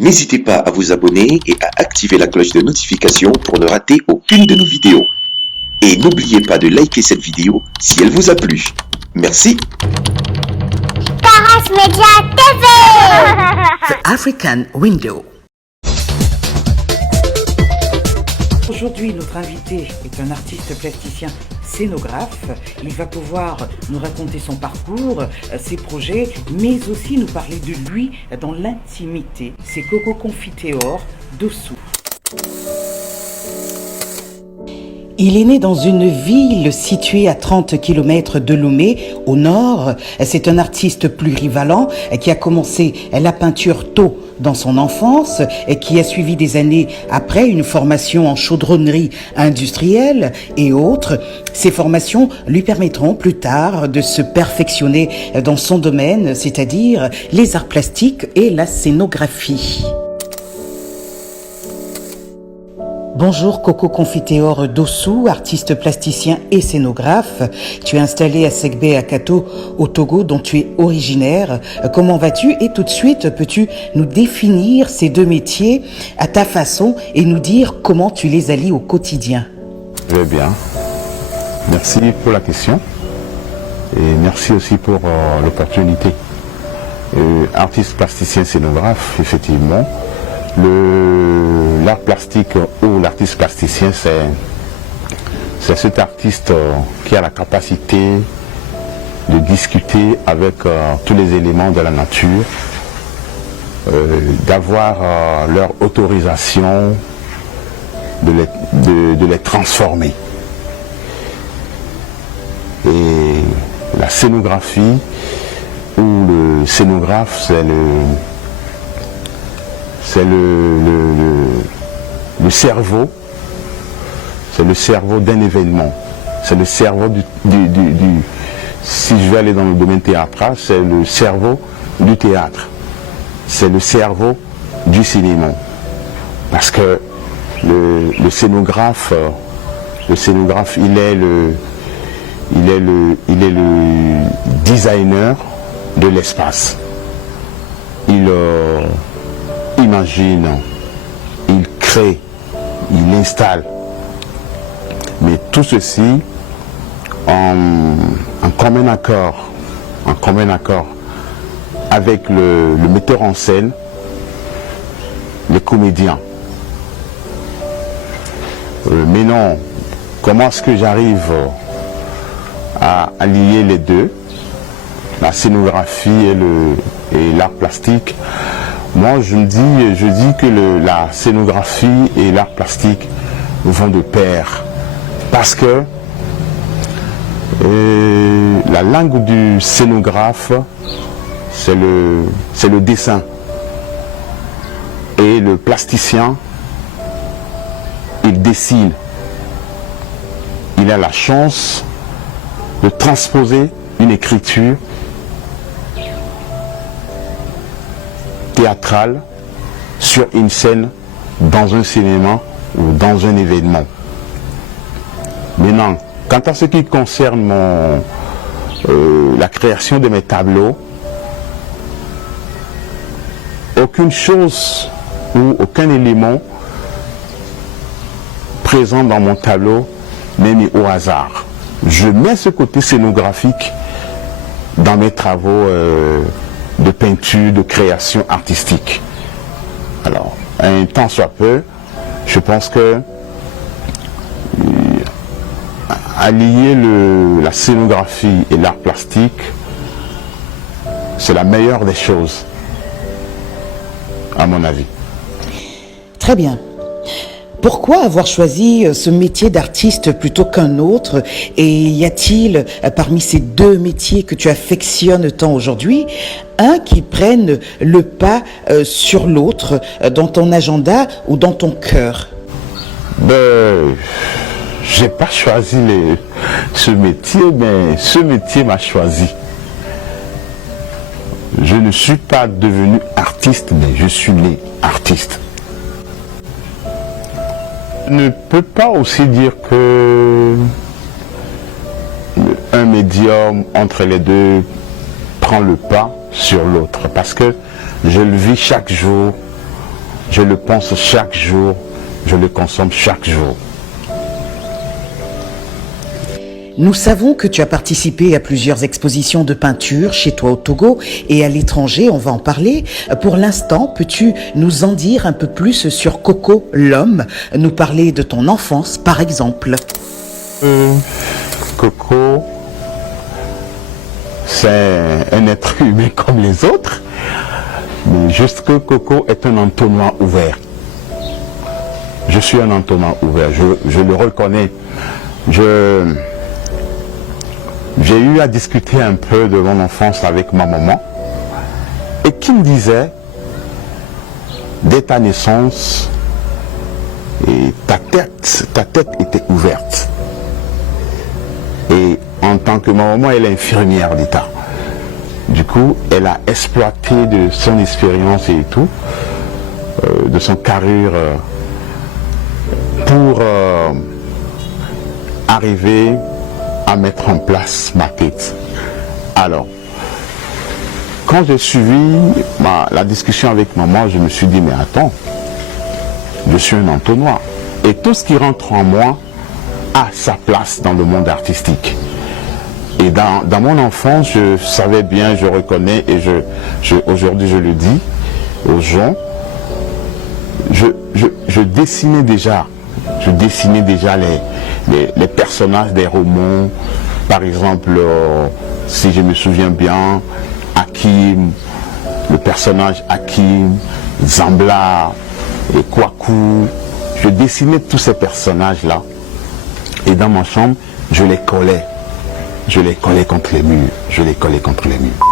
N'hésitez pas à vous abonner et à activer la cloche de notification pour ne rater aucune de nos vidéos. Et n'oubliez pas de liker cette vidéo si elle vous a plu. Merci. Karas Media TV. The African Window. Aujourd'hui, notre invité est un artiste plasticien scénographe. Il va pouvoir nous raconter son parcours, ses projets, mais aussi nous parler de lui dans l'intimité. C'est Coco Confiteor d'Ossou. Il est né dans une ville située à 30 km de Lomé, au nord. C'est un artiste plurivalent qui a commencé la peinture tôt dans son enfance et qui a suivi des années après une formation en chaudronnerie industrielle et autres. Ces formations lui permettront plus tard de se perfectionner dans son domaine, c'est-à-dire les arts plastiques et la scénographie. Bonjour Coco Confiteor d'Ossou, artiste plasticien et scénographe. Tu es installé à Segbé à Kato au Togo dont tu es originaire. Comment vas-tu? Et tout de suite, peux-tu nous définir ces deux métiers à ta façon et nous dire comment tu les allies au quotidien? Je vais bien. Merci pour la question et merci aussi pour l'opportunité. Artiste plasticien scénographe, effectivement. L'art plastique ou l'artiste plasticien, c'est cet artiste qui a la capacité de discuter avec tous les éléments de la nature, d'avoir leur autorisation de les transformer. Et la scénographie ou le scénographe, c'est le cerveau, c'est le cerveau d'un événement, c'est le cerveau si je vais aller dans le domaine théâtral, c'est le cerveau du théâtre, c'est le cerveau du cinéma, parce que le scénographe, il est le designer de l'espace. Il imagine, il crée, il installe. Mais tout ceci en commun accord avec le metteur en scène, les comédiens. Mais non, comment est-ce que j'arrive à lier les deux, la scénographie et l'art plastique? Moi, je dis que la scénographie et l'art plastique vont de pair. Parce que la langue du scénographe, c'est le dessin. Et le plasticien, il dessine. Il a la chance de transposer une écriture théâtrale sur une scène, dans un cinéma ou dans un événement. Maintenant, quant à ce qui concerne la création de mes tableaux, aucune chose ou aucun élément présent dans mon tableau n'est mis au hasard. Je mets ce côté scénographique dans mes travaux de peinture, de création artistique. Alors, un tant soit peu, je pense que allier la scénographie et l'art plastique, c'est la meilleure des choses, à mon avis. Très bien. Pourquoi avoir choisi ce métier d'artiste plutôt qu'un autre? Et y a-t-il, parmi ces deux métiers que tu affectionnes tant aujourd'hui, un qui prenne le pas sur l'autre dans ton agenda ou dans ton cœur? J'ai pas choisi ce métier, mais ce métier m'a choisi. Je ne suis pas devenu artiste, mais je suis né artiste. Je ne peux pas aussi dire que un médium entre les deux prend le pas sur l'autre, parce que je le vis chaque jour je le pense chaque jour, je le consomme chaque jour. Nous savons que tu as participé à plusieurs expositions de peinture chez toi au Togo et à l'étranger, on va en parler. Pour l'instant, peux-tu nous en dire un peu plus sur Coco l'homme, nous parler de ton enfance par exemple? Coco, c'est un être humain comme les autres, mais juste que Coco est un entonnoir ouvert. Je suis un entonnoir ouvert, je le reconnais. J'ai eu à discuter un peu de mon enfance avec ma maman et qui me disait, dès ta naissance, et ta tête était ouverte. Et en tant que ma maman, elle est infirmière d'État. Du coup, elle a exploité de son expérience et tout, de son carrure, pour arriver à mettre en place ma tête. Alors, quand j'ai suivi la discussion avec maman, je me suis dit, mais attends, je suis un entonnoir. Et tout ce qui rentre en moi a sa place dans le monde artistique. Et dans mon enfance, je savais bien, je reconnais, et aujourd'hui je le dis aux gens, je dessinais déjà les personnages des romans. Par exemple, si je me souviens bien, Hakim, le personnage Hakim, Zambla et Kwaku, je dessinais tous ces personnages-là. Et dans ma chambre, je les collais contre les murs.